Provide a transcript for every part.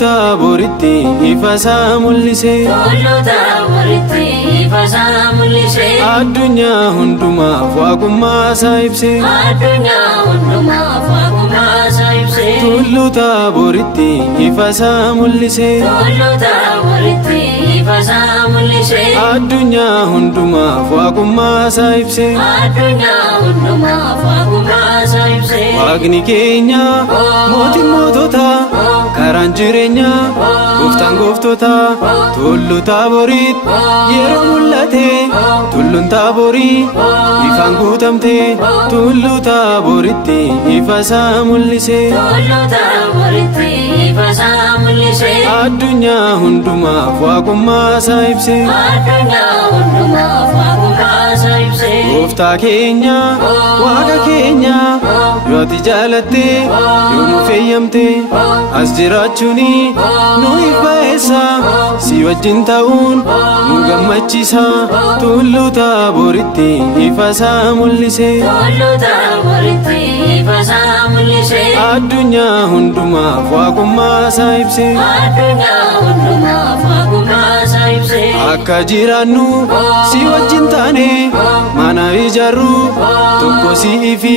Taaboritti ifasaa mul'ise. Addunyaa hundumaaf waaqummaa isaa ibse. Tulluu Taaboritti ifasaa mul'ise. Addunyaa hundumaaf waaqummaa isaa ibse. Waaqni keenya mootiin moototaa, karaan jireenyaa gooftaan gooftotaa. Tulluu Taaboritti yeroo mul'ate, tulluun Taaborii ifaan guutamte. Tulluu Taaboritti ifasaa mul'ise. Addunyaa hundumaaf waaqummaa isaa ibse. Gooftaa keenya waaqa keenya yoo ati jaalatte, yoo nu fayyamte, as jiraachuuni nuuf ba'eessa. Si wajjin ta'uun nu gammachiisa. Tulluu Taaboritti ifasaa mul'ise. Addunyaa hundumaaf waaqummaa isaa ibse. Akka jiraannu si wajjin taane mana ijaarru, tokko si'iifi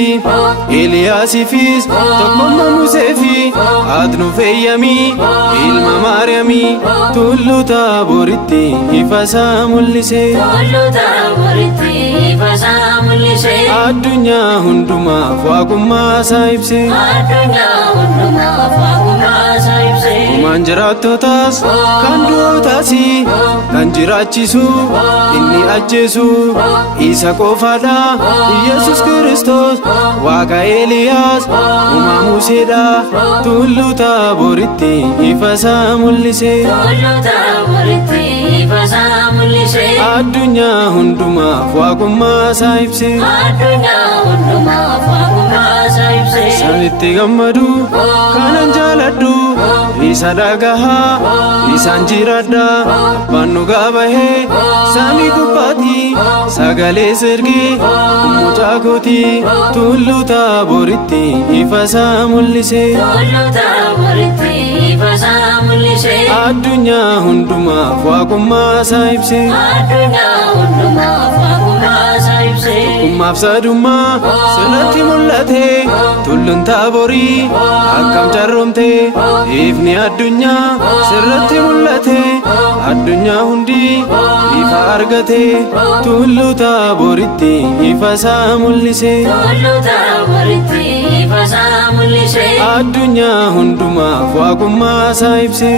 Eeliyaasiifis, tokko Museefi. Ati nu fayyami ilma Maariyaami. Tulluu Taaboritti ifasaa mul'ise. Addunyaa hundumaaf waaqummaa isaa ibse. Uumaan jiraattotaas kan du'ootaas kan jiraachisu, inni ajjeesu isa qofaadha. Yesus Kiristoos waaqa Eeliyaas, uumaa Museedha. Tulluu Taaboritti ifasaa mul'ise. Addunyaa hundumaaf waaqummaa isaa ibse. Sanitti gammadu kanan jaaladhu, isa dhagahaa isaan jiraadha. Bannu gaabahee samii gubbaatti, sagalee sirgee mucaa kooti. Tulluu Taaboritti ifasaa mul'ise. Addunyaa hundumaaf waaqummaa isaa ibse. Tokkummaaf sadummaa sirratti mul'ate. Tulluun Taaborii akkam carroomte. Ifni addunyaa sirratti mul'ate. Addunyaa hundi ifa argate. Tulluu Taaboritti ifasaa mul'ise. Addunyaa hundumaaf waaqummaa isaa ibse.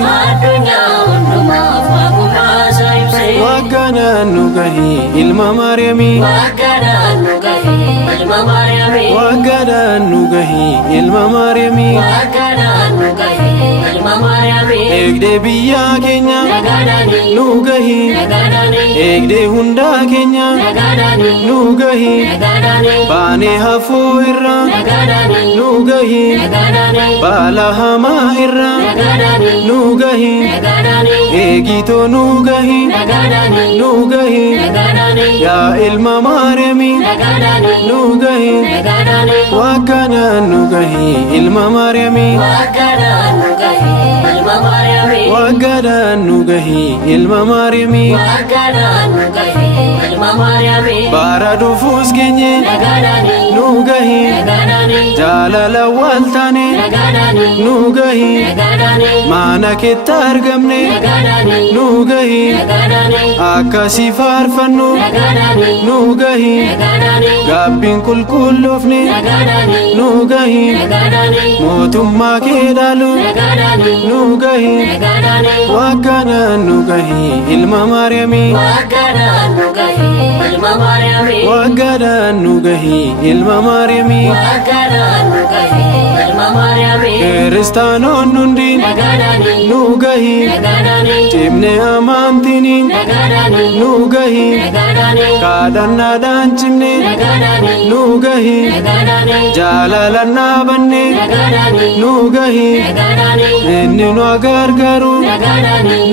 Waaqanaan nu gahi ilma Maariyaami. Waaqanaan nu gahi ilma Maariyaami. Eegdee biyya keenya nu gahi, eegdee hundaa keenya nu gahi. Baanee hafuu irraa nu gahi, baala hamaa irraa nu gahi. Eegitoo nu gahi, nu gahi. Yaa ilma Maariyaami nu gahi. Waaqanaan nu gahi ilma Maariyaami. Waaqanaan nu gahi ilma Maariyaami. Bara dhufuus geenye nu gahi, jaalala wal taane nu gahi. Mana keetti argamne nu gahi, akkasi faarfannu nu gahi. Gaabbiin qulqulloofne nu gahi, mootummaa kee dhaalu nu gahi. Waaqanaan nu gahi ilma Maariyaami. Waaqanaan nu gahi ilma Maariyaami. Kiristaanoon hundi nu gahi, cimne amantiin nu gahi. Kadhannaadhaan cimne nu gahi, jaalalaan dhaabanne nu gahi. Inni nu gargaaru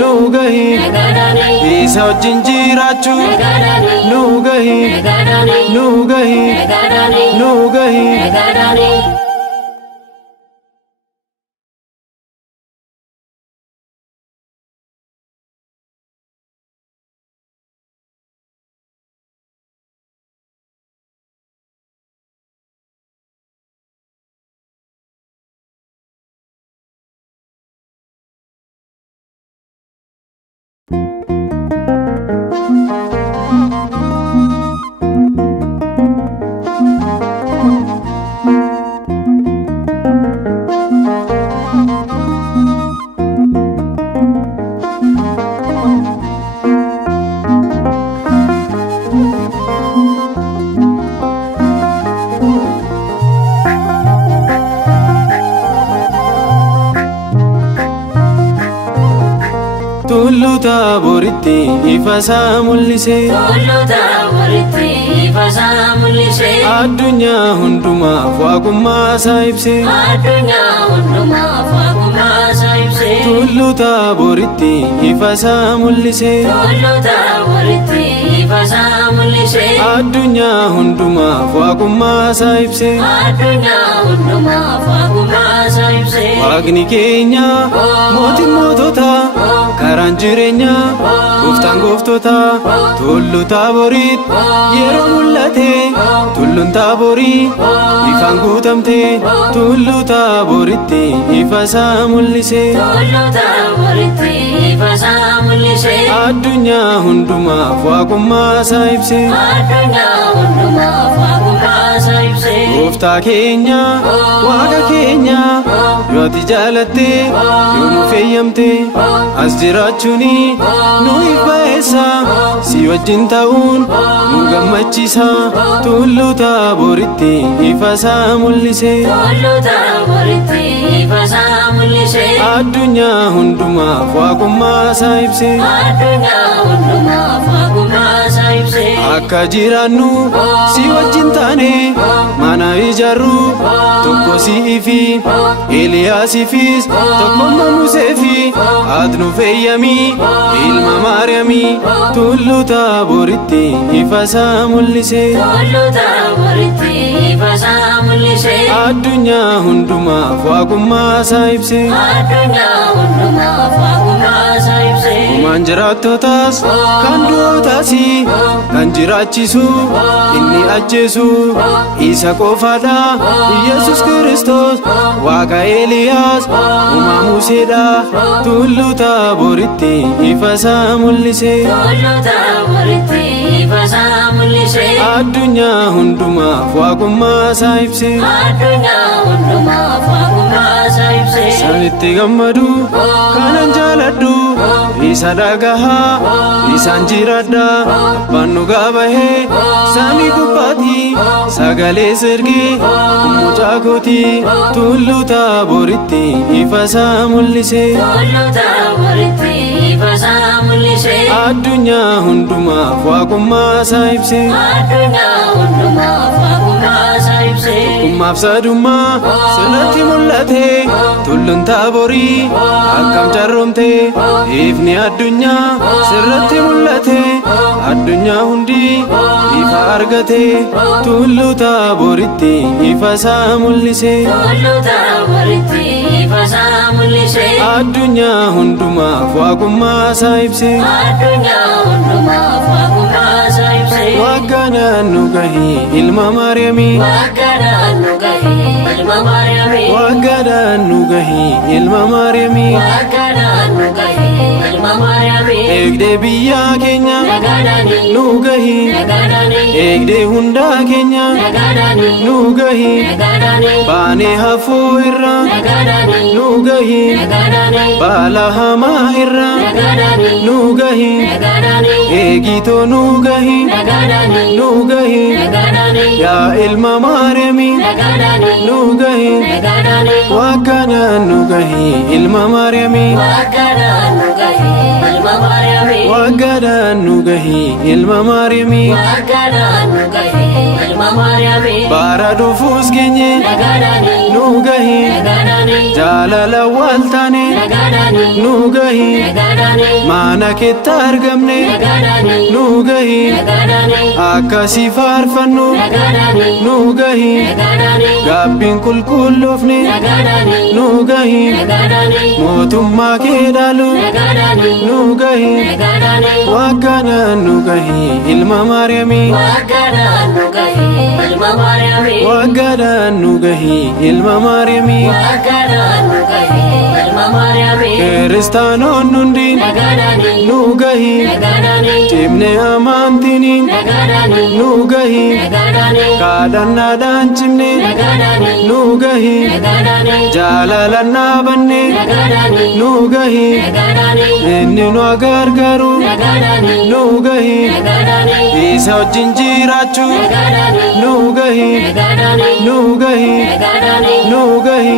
nu gahi, isa wajjin jiraachuu nu gahi, nu gahi, nu gahi. tullu Taaboritti ifasaa mul'ise addunyaa hundumaaf waaqummaa ibse tullu Taaboritti ifasaa mul'ise addunyaa hundumaaf waaqummaa ibse Waaqni keenya mootiin moototaa karaan jireenyaa gooftaan gooftotaa tullu Taaboritti yeroo mul'ate tulluun Taaborii ifaan guutamte tullu Taaboritti ifasaa mul'ise addunyaa hundumaaf waaqummaa ibse Gooftaa keenya Waaqa keenya yoo ati jaalatte yoo nu fayyamte as jiraachuuni nuuf ba'eessa si wajjin ta'uun nu gammachiisa tullu Taaboritti ifasaa mul'ise addunyaa hundumaaf waaqummaa ibse akka jiraannu si wajjin taane mana ijaarru tokko si'ifi Eeliyaasiifis tokkommoo Museefi ati nu fayyami ilma Maariyaami tullu Taaboritti ifasaa mul'ise addunyaa hundumaaf waaqummaa ibse Uumaan jiraattotaas kan du'ootaas kan jiraachisu inni ajjeesu isa qofaadha Yesus Kiristoos Waaqa Eeliyaas uumaa Museedha tullu Taaboritti ifasaa mul'ise addunyaa hundumaaf waaqummaa ibse sanitti gammadu kanan jaaladhu isa dhagahaa isaan jiraadha abbaan dhugaa bahee samii gubbaatti sagalee sirgee mucaa kooti tullu Taaboritti ifasaa mul'ise addunyaa hundumaaf waaqummaa ibse tokkummaaf sadummaa sirratti mul'ate tulluun Taaborii akkam carroomte ifni addunyaa sirratti mul'ate addunyaa hundi ifa argate tullu Taaboritti ifasaa mul'ise addunyaa hundumaaf waaqummaa ibse Waaqanaan nu gahi ilma Maariyaami Waaqanaan nu gahi ilma Maariyaami eegdee biyyaa keenya nu gahi eegdee hundaa keenya nu gahi baanee hafuu irraa nu gahi baala hamaa irraa nu gahi eegitoo nu gahi nu gahi yaa ilma Maariyaami nu gahi Waaqanaan nu gahi ilma Maariyaami Waaqanaan nu gahi ilma Maariyaami bara dhufuus geenye nu gahi jaalala wal taane nu gahi mana keetti argamne nu gahi akkasi faarfannu nu gahi gaabbiin qulqulloofne nu gahi mootummaa kee dhaalu nu gahi Waaqanaan nu gahi ilma Maariyaami Waaqanaan nu gahi ilma Maariyaami Kiristaanoon hundi nu gahi cimne amantiin nu gahi kadhannaadhaan cimne nu gahi jaalalaan dhaabanne nu gahi inni nu gargaaru nu gahi isa wajjin jiraachuu nu gahi nu gahi nu gahi